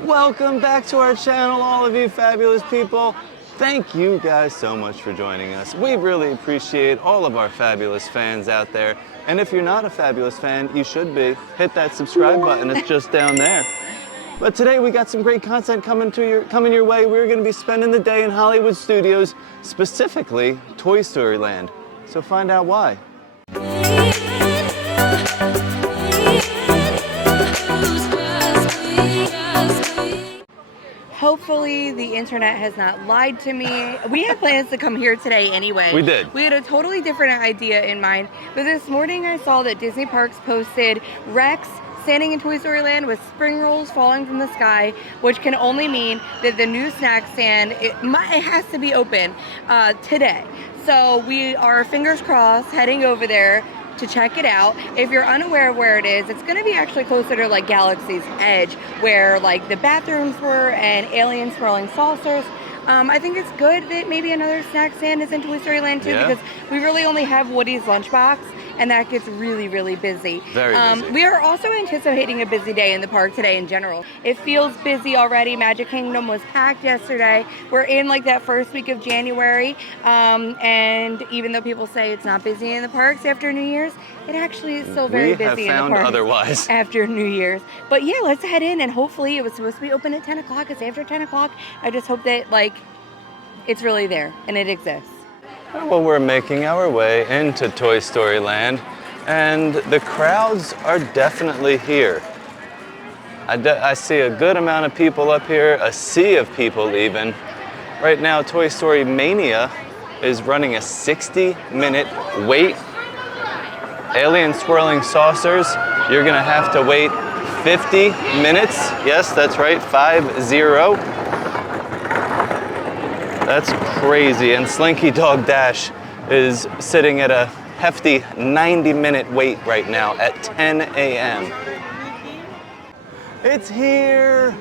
Welcome back to our channel, all of you fabulous people. Thank you guys so much for joining us. We really appreciate all of our fabulous fans out there. And if you're not a fabulous fan, you should be. Hit that subscribe button, it's just down there. But today we got some great content coming your way. We're going to be spending the day in Hollywood Studios, specifically Toy Story Land. So find out why. Hopefully the internet has not lied to me. We had plans to come here today anyway. We did. We had a totally different idea in mind. But this morning I saw that Disney Parks posted Rex standing in Toy Story Land with spring rolls falling from the sky, which can only mean that the new snack stand, it has to be open today. So we are, fingers crossed, heading over there to check it out. If you're unaware of where it is, it's going to be actually closer to like Galaxy's Edge, where like the bathrooms were and alien swirling saucers. I think it's good that maybe another snack stand is in Toy Story Land too, because we really only have Woody's Lunchbox, and that gets really, really busy. Very busy. We are also anticipating a busy day in the park today in general. It feels busy already. Magic Kingdom was packed yesterday. We're in like that first week of January, and even though people say it's not busy in the parks after New Year's, it actually is still very busy in the parks otherwise after New Year's. But yeah, let's head in, and hopefully it was supposed to be open at 10 o'clock. It's after 10 o'clock. I just hope that like it's really there and it exists. Well, we're making our way into Toy Story Land, and the crowds are definitely here. I see a good amount of people up here, a sea of people even. Right now, Toy Story Mania is running a 60-minute wait. Alien swirling saucers, you're gonna have to wait 50 minutes. Yes, that's right, 50. That's crazy. And Slinky Dog Dash is sitting at a hefty 90-minute wait right now at 10 a.m. It's here.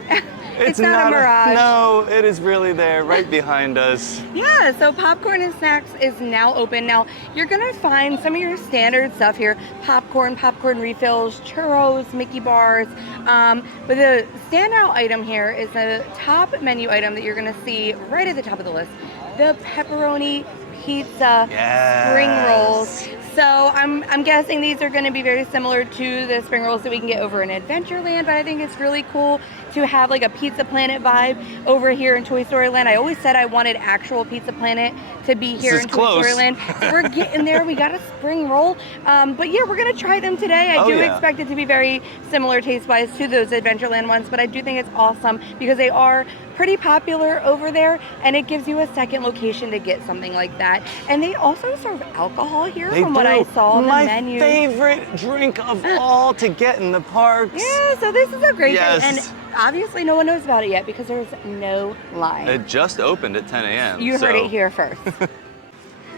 It's not a mirage. No, it is really there, right behind us. Yeah, so Popcorn and Snacks is now open. Now, you're gonna find some of your standard stuff here. Popcorn refills, churros, Mickey bars. But the standout item here is the top menu item that you're gonna see right at the top of the list. The pepperoni pizza spring rolls. So I'm guessing these are going to be very similar to the spring rolls that we can get over in Adventureland, but I think it's really cool to have like a Pizza Planet vibe over here in Toy Story Land. I always said I wanted actual Pizza Planet to be here in Toy Story Land. So we're getting there. We got a spring roll. But yeah, we're going to try them today. I do expect it to be very similar taste-wise to those Adventureland ones, but I do think it's awesome because they are pretty popular over there, and it gives you a second location to get something like that. And they also serve alcohol here from what I saw on the menu. My favorite drink of all to get in the parks. Yeah, so this is a great thing. And obviously no one knows about it yet because there's no line. It just opened at 10 a.m. You heard it here first.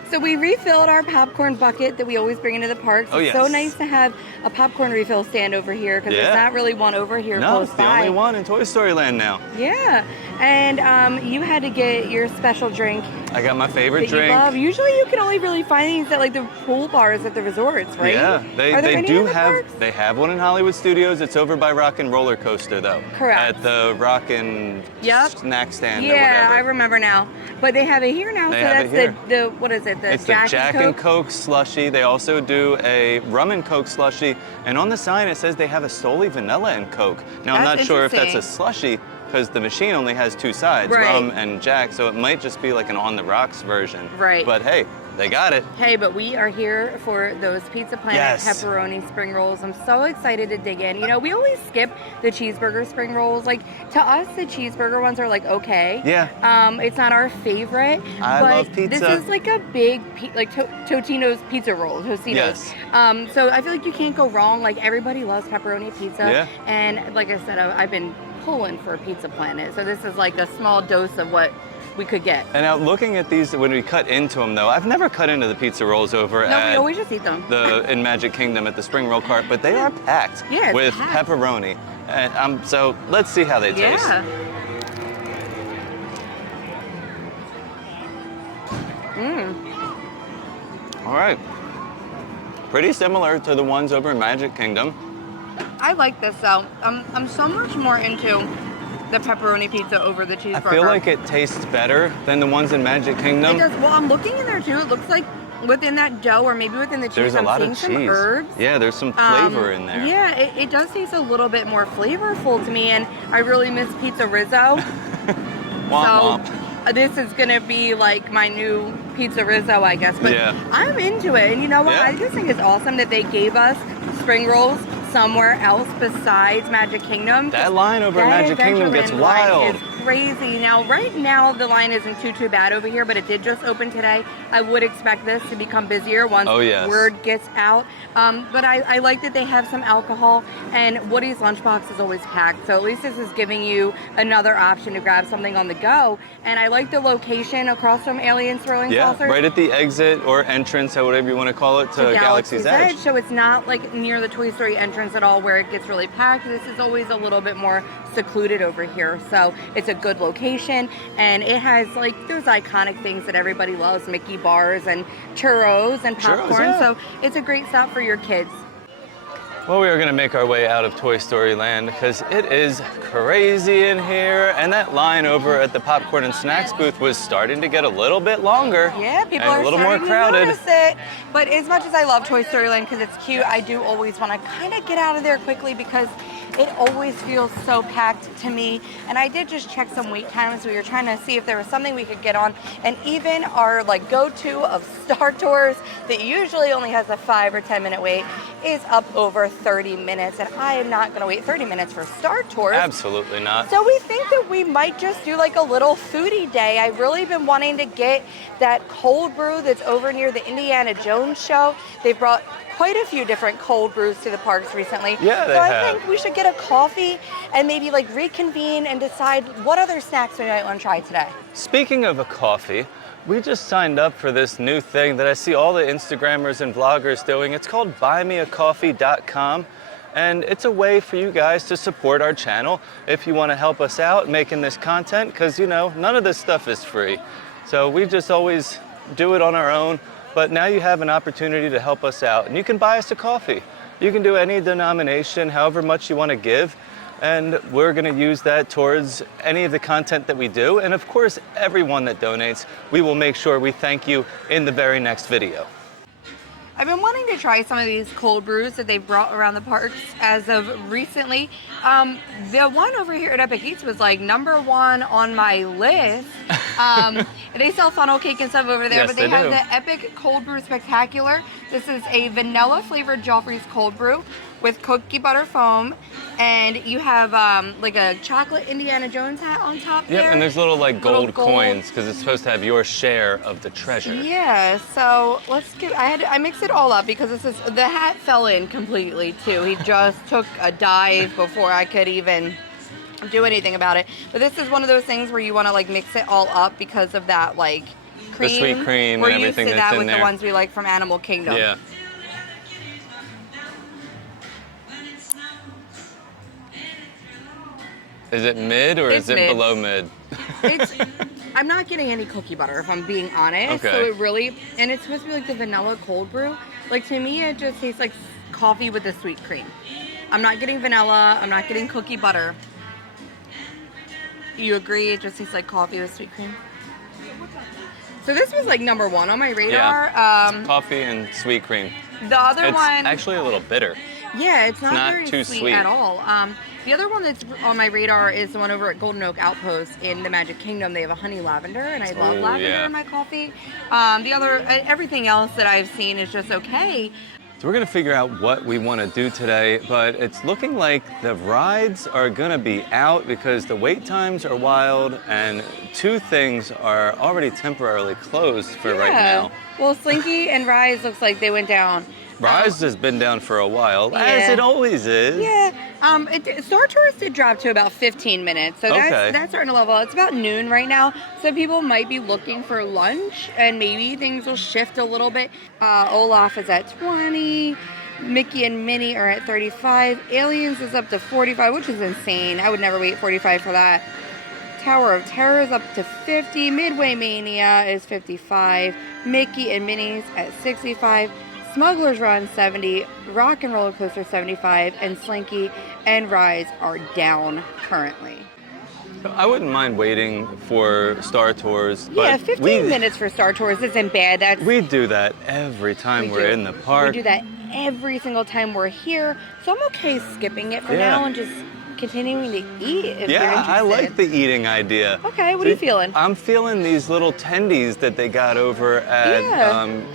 So we refilled our popcorn bucket that we always bring into the parks. It's so nice to have a popcorn refill stand over here because there's not really one over here close by. No, it's the only one in Toy Story Land now. Yeah, and you had to get your special drink. I got my favorite drink. You love. Usually you can only really find these at like the pool bars at the resorts, right? Yeah, they have one in Hollywood Studios. It's over by Rock and Roller Coaster though. Correct. At the Rock and Snack Stand or whatever. Yeah, I remember now. But they have it here now, so that's the what is it? It's the Jack and Coke slushie. They also do a rum and Coke slushie, and on the sign it says they have a Stoli vanilla and Coke. Now I'm not sure if that's a slushie because the machine only has two sides, rum and Jack, so it might just be like an on the rocks version. Right. But hey, they got it. Hey, but we are here for those Pizza Planet pepperoni spring rolls. I'm so excited to dig in. You know, we always skip the cheeseburger spring rolls. Like, to us, the cheeseburger ones are like, okay. Yeah. It's not our favorite. I love pizza. This is like a big, Totino's pizza roll, Tostitos. Yes. So I feel like you can't go wrong. Like, everybody loves pepperoni pizza. Yeah. And like I said, I've been pulling for Pizza Planet. So this is like a small dose of what we could get. And now looking at these, when we cut into them though, I've never cut into the pizza rolls over we always just eat them. in Magic Kingdom at the Spring Roll Cart, but they are packed with pepperoni. And so let's see how they taste. All right. Pretty similar to the ones over in Magic Kingdom. I like this though. I'm so much more into the pepperoni pizza over the cheeseburger. I feel like it tastes better than the ones in Magic Kingdom. It does. Well, I'm looking in there too. It looks like within that dough or maybe within the cheese, There's a lot of cheese. some herbs. Yeah, there's some flavor in there. Yeah, it does taste a little bit more flavorful to me, and I really miss Pizza Rizzo. Womp So womp. this is gonna be like my new Pizza Rizzo, I guess. But Yeah. I'm into it, and you know what? Yeah. I just think it's awesome that they gave us spring rolls somewhere else besides Magic Kingdom. That line over at Magic Kingdom gets Adventureland line wild. is crazy. Now, right now, the line isn't too bad over here, but it did just open today. I would expect this to become busier once word gets out. But I like that they have some alcohol, and Woody's lunchbox is always packed. So at least this is giving you another option to grab something on the go. And I like the location across from Alien Swirling Saucers. Right at the exit or entrance, or whatever you want to call it, to Galaxy's Edge. So it's not like near the Toy Story entrance at all where it gets really packed. This is always a little bit more secluded over here. So it's a good location, and it has like those iconic things that everybody loves, Mickey bars and churros and popcorn. So it's a great stop for your kids. Well, we are going to make our way out of Toy Story Land because it is crazy in here, and that line over at the popcorn and snacks booth was starting to get a little bit longer. Yeah, people and are a little more starting crowded. to notice it. But as much as I love Toy Story Land because it's cute, I do always want to kind of get out of there quickly because it always feels so packed to me. And I did just check some wait times. We were trying to see if there was something we could get on. And even our like go-to of Star Tours that usually only has a 5 or 10 minute wait is up over 30 minutes. And I am not going to wait 30 minutes for Star Tours. Absolutely not. So we think that we might just do like a little foodie day. I've really been wanting to get that cold brew that's over near the Indiana Jones show. They've brought quite a few different cold brews to the parks recently. Yeah, they so I have. think we should get a coffee and maybe like reconvene and decide what other snacks we might want to try today. Speaking of a coffee, we just signed up for this new thing that I see all the Instagrammers and vloggers doing. It's called buymeacoffee.com. And it's a way for you guys to support our channel if you want to help us out making this content, because, you know, none of this stuff is free. So we just always do it on our own. But now you have an opportunity to help us out, and you can buy us a coffee. You can do any denomination, however much you want to give, and we're going to use that towards any of the content that we do. And of course, everyone that donates, we will make sure we thank you in the very next video. I've been wanting to try some of these cold brews that they've brought around the parks as of recently. The one over here at Epic Eats was like #1 on my list. They sell funnel cake and stuff over there, Yes, but they they have do. the Epic Cold Brew Spectacular. This is a vanilla flavored Joffrey's cold brew with cookie butter foam, and you have like a chocolate Indiana Jones hat on top there. Yeah, and there's little like Little gold coins because it's supposed to have your share of the treasure. Yeah, so let's give. I mixed it all up because the hat fell in completely too. He just took a dive before I could even do anything about it. But this is one of those things where you want to like mix it all up because of that like cream. The sweet cream We're and everything used to that's that in with there. the ones we like from Animal Kingdom. Yeah. Is it mid or It's is it mid. below mid? I'm not getting any cookie butter if I'm being honest. Okay. So it really, and it's supposed to be like the vanilla cold brew. Like to me, it just tastes like coffee with the sweet cream. I'm not getting vanilla. I'm not getting cookie butter. You agree? It just tastes like coffee with sweet cream. So this was like #1 on my radar. Coffee and sweet cream. The other It's one, actually a little bitter. yeah, it's not very too sweet. at all. The other one that's on my radar is the one over at Golden Oak Outpost in the Magic Kingdom. They have a honey lavender, and I love lavender in my coffee. Everything else that I've seen is just okay. So we're gonna figure out what we want to do today, but it's looking like the rides are gonna be out because the wait times are wild and 2 things are already temporarily closed for right now. Well, Slinky and Rise looks like they went down. Rise has been down for a while, as Yeah. it always is. Yeah. Star Tours did drop to about 15 minutes, so Okay. that's starting to level. It's about noon right now, so people might be looking for lunch, and maybe things will shift a little bit. Olaf is at 20. Mickey and Minnie are at 35. Aliens is up to 45, which is insane. I would never wait 45 for that. Tower of Terror is up to 50. Midway Mania is 55. Mickey and Minnie's at 65. Smuggler's Run 70, Rock and Roller Coaster 75, and Slinky and Rise are down currently. I wouldn't mind waiting for Star Tours. But Yeah, 15 minutes for Star Tours isn't bad. We do that every time we're in the park. We do that every single time we're here. So I'm okay skipping it for now and just continuing to eat if you're interested. I like the eating idea. Okay, what are you feeling? I'm feeling these little tendies that they got over at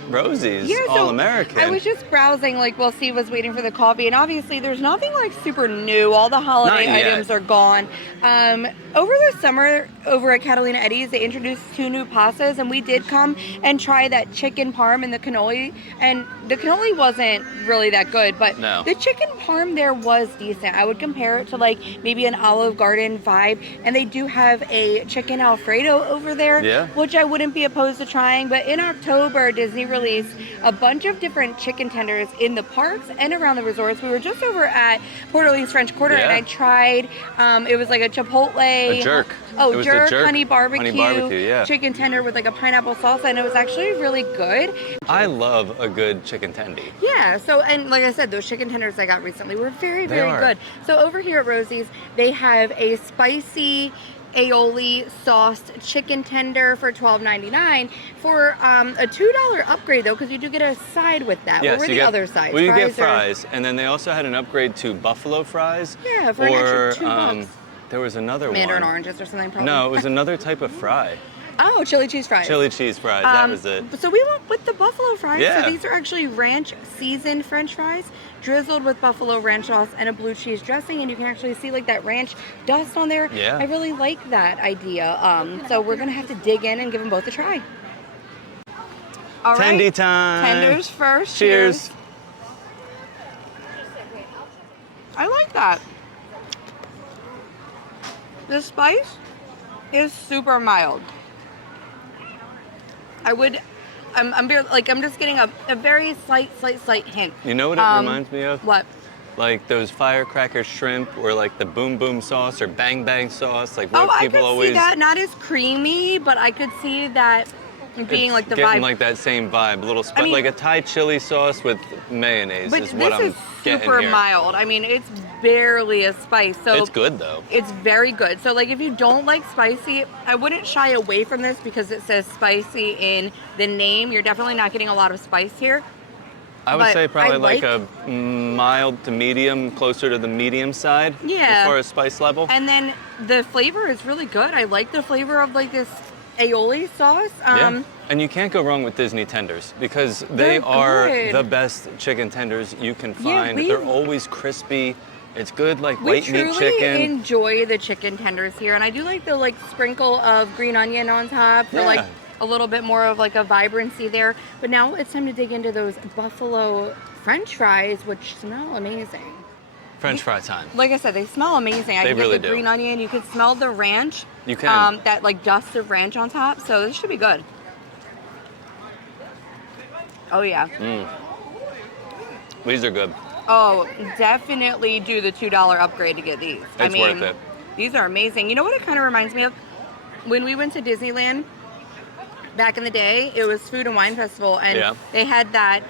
Rosie's, All American. I was just browsing, like, while Steve was waiting for the coffee, and obviously there's nothing like super new. All the holiday items are gone. Over the summer, over at Catalina Eddie's, they introduced 2 new pastas, and we did come and try that chicken parm and the cannoli. And the cannoli wasn't really that good, but the chicken parm there was decent. I would compare it to like maybe an Olive Garden vibe, and they do have a chicken Alfredo over there, which I wouldn't be opposed to trying. But in October, Disney released a bunch of different chicken tenders in the parks and around the resorts. We were just over at Port Orleans French Quarter, and I tried, it was like a chipotle. A jerk. Oh, jerk, honey barbecue, chicken tender with like a pineapple salsa, and it was actually really good. I love a good chicken tendy. Yeah, so, and like I said, those chicken tenders I got recently were very, very good. So over here at Rosie's, they have a spicy aioli sauced chicken tender for $12.99 for a $2 upgrade though, because you do get a side with that. What were the other sides? Well, you get fries, and then they also had an upgrade to buffalo fries. Yeah, for an extra $2. There was another Mandarin one. oranges or something, probably. No, it was another type of fry. Oh, chili cheese fries. Chili cheese fries, that was it. So we went with the buffalo fries. Yeah. So these are actually ranch seasoned French fries, drizzled with buffalo ranch sauce and a blue cheese dressing, and you can actually see like that ranch dust on there. Yeah. I really like that idea. So we're gonna have to dig in and give them both a try. All right. Tendy time. Tenders first. Cheers. I like that. The spice is super mild. I'm just getting a very slight hint. You know what it reminds me of? What? Like those firecracker shrimp, or like the boom boom sauce or bang bang sauce. Like what I people could always. see that. Not as creamy, but I could see that being like the getting vibe. like that same vibe, a little like a Thai chili sauce with mayonnaise but is what I'm getting here. This is super mild. I mean, it's barely a spice. So it's good though. It's very good. So like if you don't like spicy, I wouldn't shy away from this because it says spicy in the name. You're definitely not getting a lot of spice here. I would say probably like a mild to medium, closer to the medium side as far as spice level. And then the flavor is really good. I like the flavor of like this aioli sauce. And you can't go wrong with Disney tenders because they are the best chicken tenders you can find. They're always crispy. It's good, like white meat chicken. We truly enjoy the chicken tenders here, and I do like the like sprinkle of green onion on top for like a little bit more of like a vibrancy there. But now it's time to dig into those buffalo French fries, which smell amazing. French fry time. Like I said, they smell amazing. I can get the green onion. You can smell the ranch. You can. That like dust of ranch on top. So this should be good. Oh yeah. These are good. Oh, definitely do the $2 upgrade to get these. It's worth it. These are amazing. You know what it kind of reminds me of? When we went to Disneyland back in the day, it was Food and Wine Festival, and they had that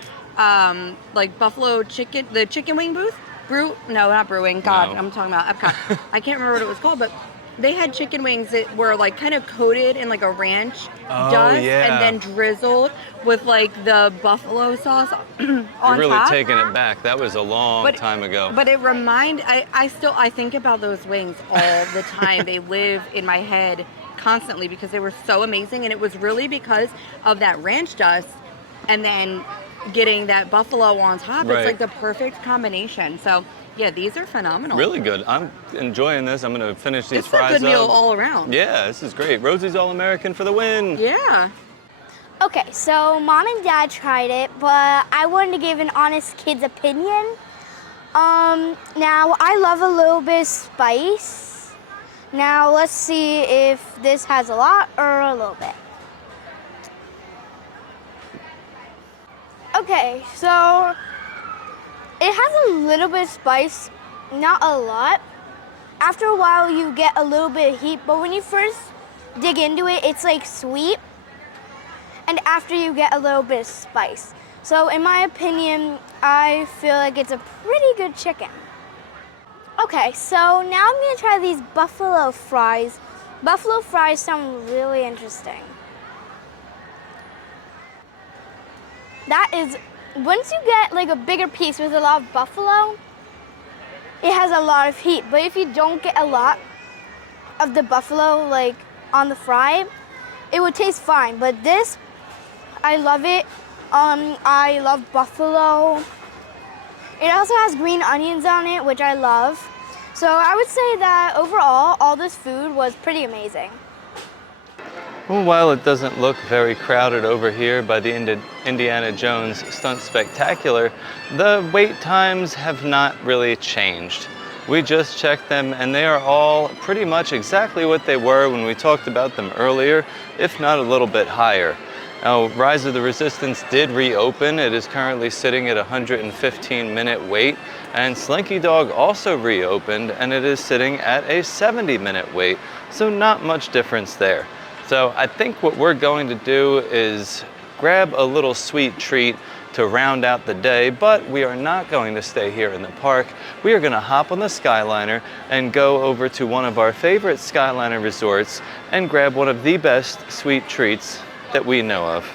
like buffalo chicken, the chicken wing booth. No, not brewing. God, I'm talking about Epcot. I can't remember what it was called, but they had chicken wings that were like kind of coated in like a ranch dust and then drizzled with like the buffalo sauce on You're really top. taking it back. That was a long time ago. But it I think about those wings all the time. They live in my head constantly because they were so amazing, and it was really because of that ranch dust and then getting that buffalo on top. It's like the perfect combination. So yeah, these are phenomenal. Really good. I'm enjoying this. I'm going to finish these fries up. It's a good meal all around. Yeah, this is great. Rosie's All American for the win. Yeah. Okay, so Mom and Dad tried it, but I wanted to give an honest kid's opinion. Now, I love a little bit of spice. Now, let's see if this has a lot or a little bit. Okay, so it has a little bit of spice, not a lot. After a while, you get a little bit of heat, but when you first dig into it, it's like sweet. And after you get a little bit of spice. So in my opinion, I feel like it's a pretty good chicken. Okay, so now I'm gonna try these buffalo fries Buffalo fries sound really interesting. That is, once you get like a bigger piece with a lot of buffalo, it has a lot of heat. But if you don't get a lot of the buffalo like on the fry, it would taste fine. But this, I love it. I love buffalo. It also has green onions on it, which I love. So I would say that overall, all this food was pretty amazing. Well, while it doesn't look very crowded over here by the Indiana Jones Stunt Spectacular, the wait times have not really changed. We just checked them and they are all pretty much exactly what they were when we talked about them earlier, if not a little bit higher. Now, Rise of the Resistance did reopen. It is currently sitting at a 115-minute wait, and Slinky Dog also reopened and it is sitting at a 70-minute wait, so not much difference there. So I think what we're going to do is grab a little sweet treat to round out the day, but we are not going to stay here in the park. We are going to hop on the Skyliner and go over to one of our favorite Skyliner resorts and grab one of the best sweet treats that we know of.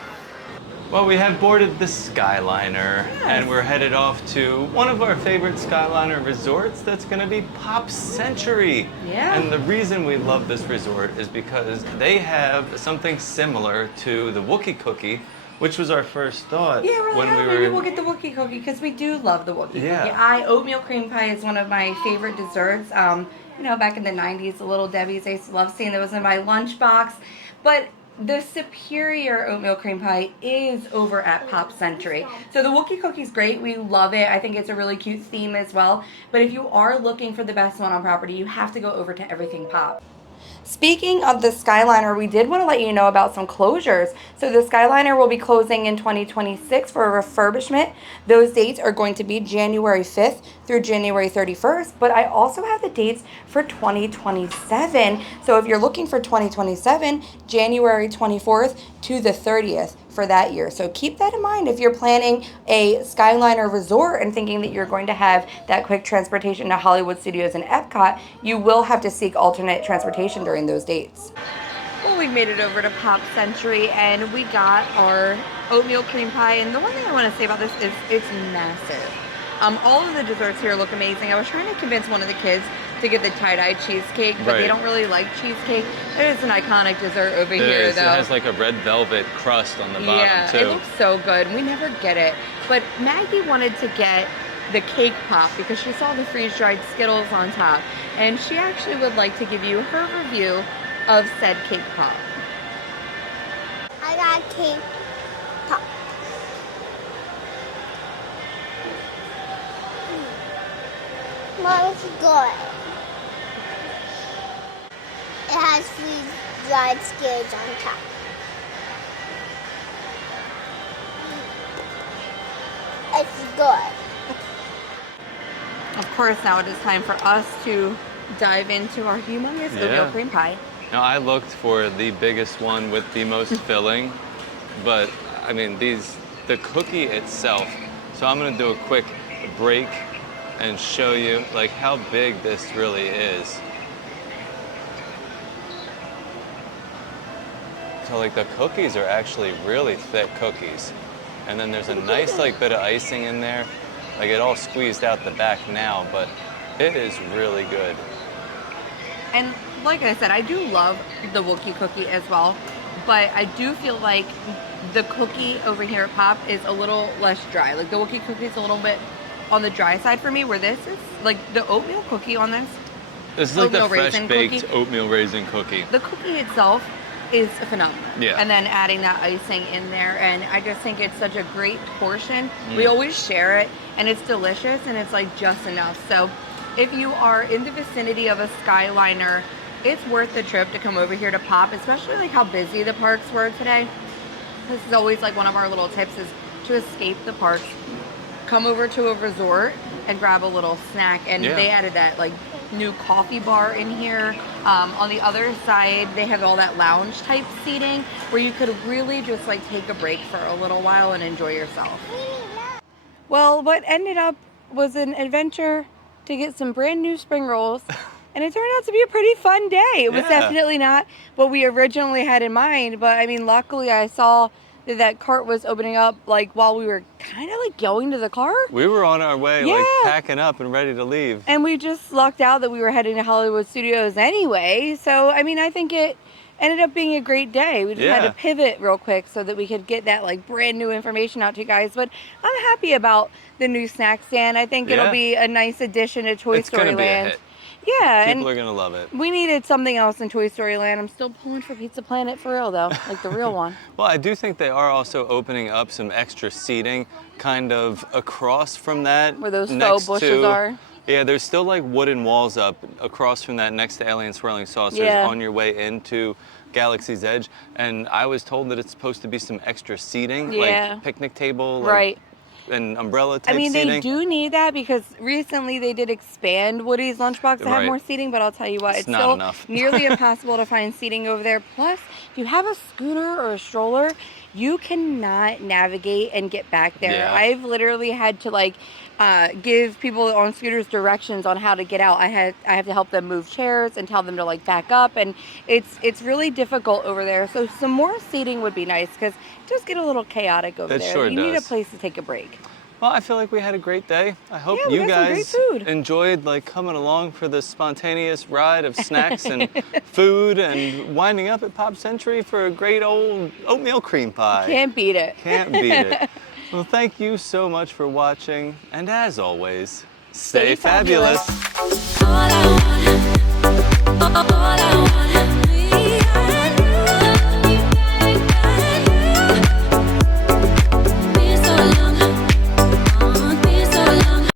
Well, we have boarded the Skyliner and we're headed off to one of our favorite Skyliner resorts that's going to be Pop Century. Yeah. And the reason we love this resort is because they have something similar to the Wookiee Cookie, which was our first thought. Yeah, when maybe we'll get the Wookiee Cookie because we do love the Wookiee Yeah. Cookie. Oatmeal cream pie is one of my favorite desserts. You know, back in the 90s, the Little Debbie's, I used to love seeing those in my lunchbox. But the superior oatmeal cream pie is over at Pop Century. So the Wookiee Cookie's great. We love it. I think it's a really cute theme as well. But if you are looking for the best one on property, you have to go over to Everything Pop. Speaking of the Skyliner, we did want to let you know about some closures. So the Skyliner will be closing in 2026 for a refurbishment. Those dates are going to be January 5th through January 31st, but I also have the dates for 2027. So if you're looking for 2027, January 24th to the 30th for that year. So keep that in mind if you're planning a Skyliner resort and thinking that you're going to have that quick transportation to Hollywood Studios and Epcot, you will have to seek alternate transportation during those dates. Well, we made it over to Pop Century and we got our oatmeal cream pie. And the one thing I want to say about this is it's massive. All of the desserts here look amazing. I was trying to convince one of the kids to get the tie-dye cheesecake, but they don't really like cheesecake. It is an iconic dessert over here, though. It has like a red velvet crust on the bottom, too. Yeah, it looks so good. We never get it. But Maggie wanted to get the cake pop because she saw the freeze-dried Skittles on top. And she actually would like to give you her review of said cake pop. I got cake pop. Mom's good. It has freeze-dried Skittles on top. It's good. Of course, now it is time for us to dive into our humongous oatmeal cream pie. Now, I looked for the biggest one with the most filling, but I mean, the cookie itself. So I'm gonna do a quick break and show you like how big this really is. So like the cookies are actually really thick cookies. And then there's a nice like bit of icing in there. Like it all squeezed out the back now, but it is really good. And like I said, I do love the Wookiee cookie as well, but I do feel like the cookie over here at Pop is a little less dry. Like the Wookiee cookie is a little bit on the dry side for me, where this is like the oatmeal cookie on this. This is like the fresh baked oatmeal raisin cookie. The cookie itself is phenomenal. Yeah. And then adding that icing in there, and I just think it's such a great portion. We always share it, and it's delicious, and it's like just enough. So if you are in the vicinity of a Skyliner, it's worth the trip to come over here to Pop, especially like how busy the parks were today. This is always like one of our little tips, is to escape the parks, come over to a resort and grab a little snack. And they added that like new coffee bar in here. On the other side, they have all that lounge type seating where you could really just like take a break for a little while and enjoy yourself. Well, what ended up was an adventure to get some brand new spring rolls and it turned out to be a pretty fun day. It was Yeah. definitely not what we originally had in mind, but I mean, luckily I saw that cart was opening up like while we were kind of like going to the car. We were on our way, like Yeah. packing up and ready to leave. And we just lucked out that we were heading to Hollywood Studios anyway. So, I mean, I think it ended up being a great day. We just had Yeah. to pivot real quick so that we could get that like brand new information out to you guys. But I'm happy about the new snack stand. I think it'll Yeah. be a nice addition to Toy It's Story gonna be a Land. hit. Yeah, People and are gonna love it. we needed something else in Toy Story Land. I'm still pulling for Pizza Planet for real though, like the real one. Well, I do think they are also opening up some extra seating kind of across from that. Where those faux next bushes to- are. Yeah, there's still like wooden walls up across from that next to Alien Swirling Saucers Yeah. on your way into Galaxy's Edge. And I was told that it's supposed to be some extra seating, Yeah. like picnic table, like, Right. and umbrella type I mean, seating. they do need that because recently they did expand Woody's Lunchbox to have Right. more seating, but I'll tell you what, It's it's not still enough. nearly impossible to find seating over there. Plus, if you have a scooter or a stroller, you cannot navigate and get back there. Yeah. I've literally had to like give people on scooters directions on how to get out. I have to help them move chairs and tell them to like back up, and it's really difficult over there. So some more seating would be nice because it does get a little chaotic over It there. sure You need a does. place to take a break. Well, I feel like we had a great day. I hope Yeah, we you got some great guys food. enjoyed like coming along for the spontaneous ride of snacks and food and winding up at Pop Century for a great old oatmeal cream pie. Can't beat it. Can't beat it. Well, thank you so much for watching, and as always, stay Stay fabulous. fabulous. All I want